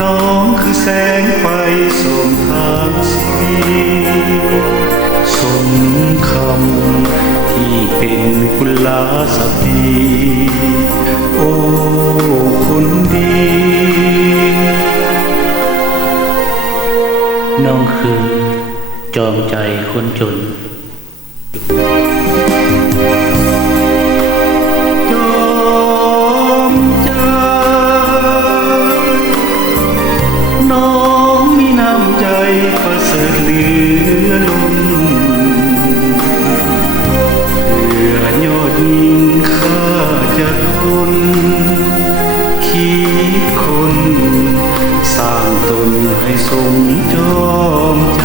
น้องคือแสงไฟส่องทางชีวิตสมคำที่เป็นกุลาสตรีโอ้คนดีน้องคือจอมใจคนจนจอมใจน้องมีน้ำใจประเสริฐเหลือล้นเพื่อยอดยิ่งข้าจะทนคิดคนสร้างตนให้สมจอมใจ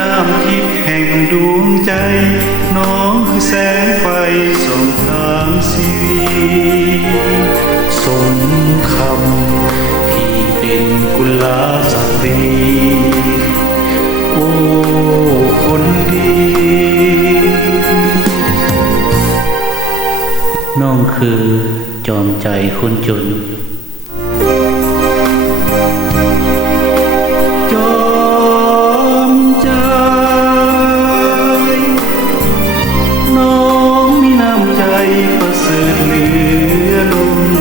น้ำทิพย์แห่งดวงใจน้องคือแสงไฟส่องทางชีวิตสมคำที่เป็นกุลาสตรีโอ้คนดีน้องคือจอมใจคนจนประเสริฐเหลือล้น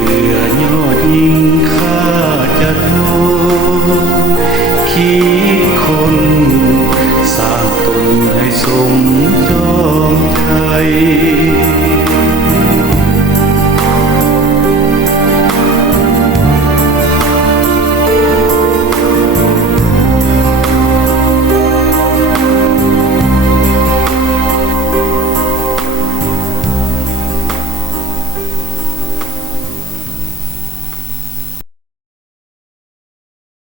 เพื่อยอดยิ่งข้าจะทนคิดคนสร้างตนให้สมจอมใจ